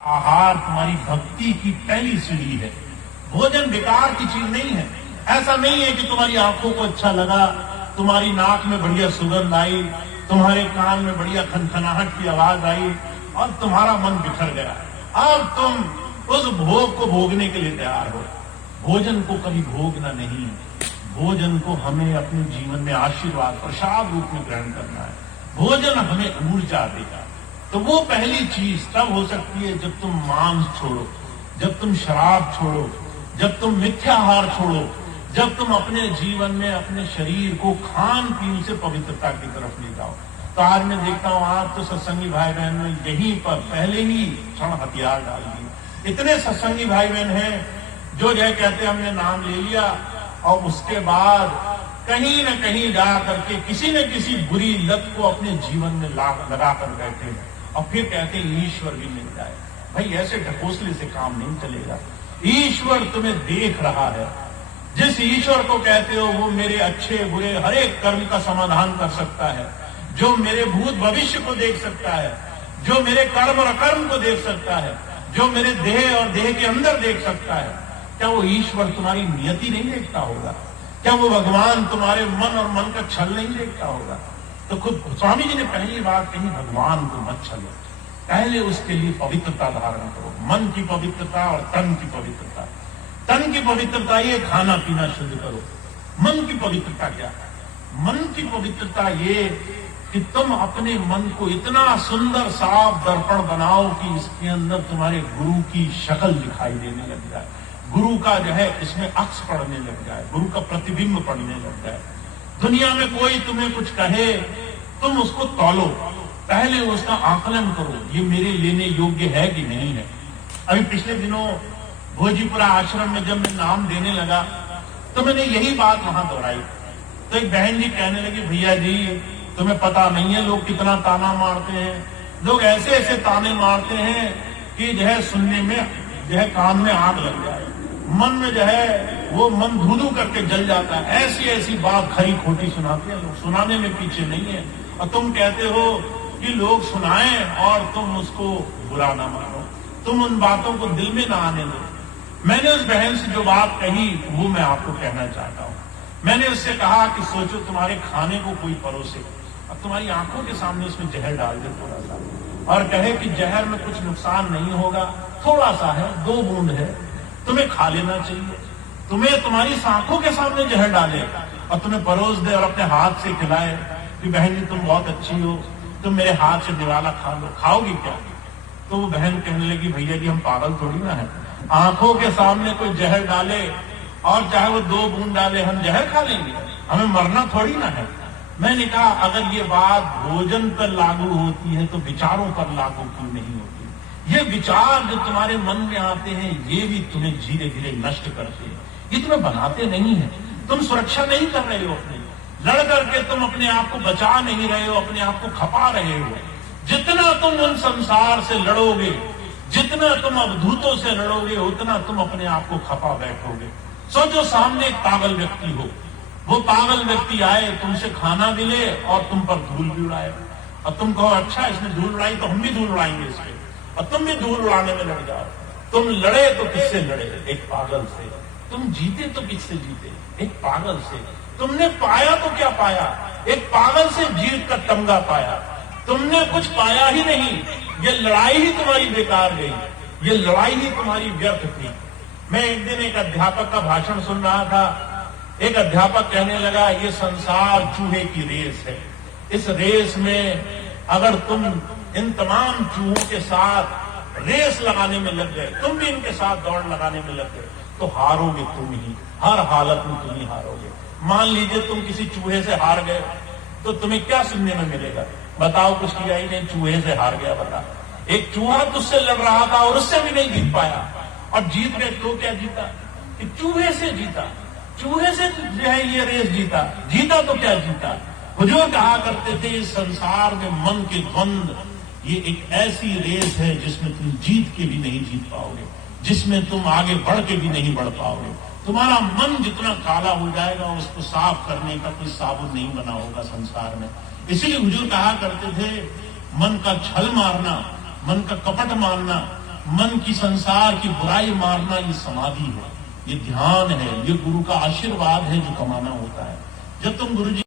आहार तुम्हारी भक्ति की पहली सीढ़ी है। भोजन बेकार की चीज नहीं है। ऐसा नहीं है कि तुम्हारी आंखों को अच्छा लगा, तुम्हारी नाक में बढ़िया सुगंध आई, तुम्हारे कान में बढ़िया खनखनाहट की आवाज आई और तुम्हारा मन बिखर गया। अब तुम उस भोग को भोगने के लिए तैयार हो। भोजन को कभी भोगना नहीं है। भोजन को हमें अपने जीवन में आशीर्वाद प्रसाद रूप में ग्रहण करना है। भोजन हमें ऊर्जा देगा। तो वो पहली चीज तब हो सकती है जब तुम मांस छोड़ो, जब तुम शराब छोड़ो, जब तुम मिथ्याहार छोड़ो, जब तुम अपने जीवन में अपने शरीर को खान पीन से पवित्रता की तरफ ले जाओ। तो आज मैं देखता हूं आज तो सत्संगी भाई बहन ने यहीं पर पहले ही क्षण हथियार डाल दिए। इतने सत्संगी भाई बहन हैं जो जो कहते हैं हमने नाम ले लिया और उसके बाद कहीं न कहीं जा करके किसी न किसी बुरी लत को अपने जीवन में लगा कर बैठे हैं और फिर कहते हैं ईश्वर भी मिल जाए। भाई ऐसे ढकोसले से काम नहीं चलेगा। ईश्वर तुम्हें देख रहा है। जिस ईश्वर को कहते हो वो मेरे अच्छे बुरे हर एक कर्म का समाधान कर सकता है, जो मेरे भूत भविष्य को देख सकता है, जो मेरे कर्म और अकर्म को देख सकता है, जो मेरे देह और देह के अंदर देख सकता है, क्या वो ईश्वर तुम्हारी नियति नहीं देखता होगा? क्या वो भगवान तुम्हारे मन और मन का छल नहीं देखता होगा? तो खुद स्वामी जी ने पहली बार कही भगवान को मत छलो, पहले उसके लिए पवित्रता धारण करो। मन की पवित्रता और तन की पवित्रता। तन की पवित्रता ये खाना पीना शुद्ध करो। मन की पवित्रता क्या है? मन की पवित्रता ये कि तुम अपने मन को इतना सुंदर साफ दर्पण बनाओ कि इसके अंदर तुम्हारे गुरु की शक्ल दिखाई देने लग जाए, गुरु का जो है इसमें अक्स पड़ने लग जाए, गुरु का प्रतिबिंब पड़ने लग जाए। दुनिया में कोई तुम्हें कुछ कहे तुम उसको तौलो, पहले उसका आकलन करो, ये मेरे लेने योग्य है कि नहीं है। अभी पिछले दिनों भोजीपुरा आश्रम में जब मैं नाम देने लगा तो मैंने यही बात वहां दोहराई। तो एक बहन जी कहने लगी, भैया जी तुम्हें पता नहीं है लोग कितना ताना मारते हैं, लोग ऐसे ऐसे ताने मारते हैं कि जो है सुनने में जो है कान में आग लग जाए, मन में जो है वो मन धू करके जल जाता है। ऐसी ऐसी बात खरी खोटी सुनाते हैं लोग, सुनाने में पीछे नहीं है। और तुम कहते हो कि लोग सुनाएं और तुम उसको बुरा ना मानो, तुम उन बातों को दिल में ना आने दो। मैंने उस बहन से जो बात कही वो मैं आपको कहना चाहता हूं। मैंने उससे कहा कि सोचो तुम्हारे खाने को कोई परोसे और तुम्हारी आंखों के सामने उसमें जहर डाल दे थोड़ा सा और कहे कि जहर में कुछ नुकसान नहीं होगा, थोड़ा सा है, 2 बूंद है, तुम्हें खा लेना चाहिए। तुम्हें तुम्हारी आंखों के सामने जहर डाले और तुम्हें परोस दे और अपने हाथ से खिलाए कि बहन जी तुम बहुत अच्छी हो, तुम मेरे हाथ से निवाला खा लो, खाओगी क्या? तो वो बहन कहने लगी, भैया जी हम पागल थोड़ी ना है, आंखों के सामने कोई जहर डाले और चाहे वो 2 बूंद डाले हम जहर खा लेंगे, हमें मरना थोड़ी ना है। मैंने कहा अगर ये बात भोजन पर लागू होती है तो विचारों पर लागू क्यों नहीं होती? ये विचार जो तुम्हारे मन में आते हैं ये भी तुम्हें धीरे धीरे नष्ट करते हैं, ये तुम्हें बनाते नहीं है। तुम सुरक्षा नहीं कर रहे हो अपनी, लड़ करके तुम अपने आप को बचा नहीं रहे हो, अपने आप को खपा रहे हो। जितना तुम उन संसार से लड़ोगे, जितना तुम अवधूतों से लड़ोगे, उतना तुम अपने आप को खपा बैठोगे। सोचो सामने एक पागल व्यक्ति हो, वो पागल व्यक्ति आए तुमसे खाना मिले और तुम पर धूल भी उड़ाए और तुम कहो अच्छा इसने धूल उड़ाई तो हम भी धूल उड़ाएंगे इसके, और तुम भी धूल उड़ाने में लग जाओ। तुम लड़े तो किससे लड़े? एक पागल से। तुम जीते तो किससे जीते? एक पागल से। तुमने पाया तो क्या पाया? एक पागल से जीत का टंगा पाया। तुमने कुछ पाया ही नहीं। ये लड़ाई ही तुम्हारी बेकार गई, ये लड़ाई ही तुम्हारी व्यर्थ थी। मैं एक दिन एक अध्यापक का भाषण सुन रहा था। एक अध्यापक कहने लगा ये संसार चूहे की रेस है, इस रेस में अगर तुम इन तमाम चूहों के साथ रेस लगाने में लग गए, तुम भी इनके साथ दौड़ लगाने में लग गए तो हारोगे तुम ही, हर हालत में तुम ही हारोगे। मान लीजिए तुम किसी चूहे से हार गए तो तुम्हें क्या सुनने में मिलेगा? बताओ कुछ किया ही नहीं, चूहे से हार गया। बता, एक चूहा तुझसे लड़ रहा था और उससे भी नहीं जीत पाया और जीत गए तो क्या जीता? कि चूहे से जीता, चूहे से जो है ये रेस जीता। जीता तो क्या जीता? हुजूर कहा करते थे इस संसार में मन के द्वंद ये एक ऐसी रेस है जिसमें तुम जीत के भी नहीं जीत पाओगे, जिसमें तुम आगे बढ़ के भी नहीं बढ़ पाओगे। तुम्हारा मन जितना काला हो जाएगा उसको साफ करने का कोई साबुन नहीं बना होगा संसार में। इसीलिए हुजूर कहा करते थे मन का छल मारना, मन का कपट मारना, मन की संसार की बुराई मारना ये समाधि है, ये ध्यान है, ये गुरु का आशीर्वाद है जो कमाना होता है। जब तुम गुरु जी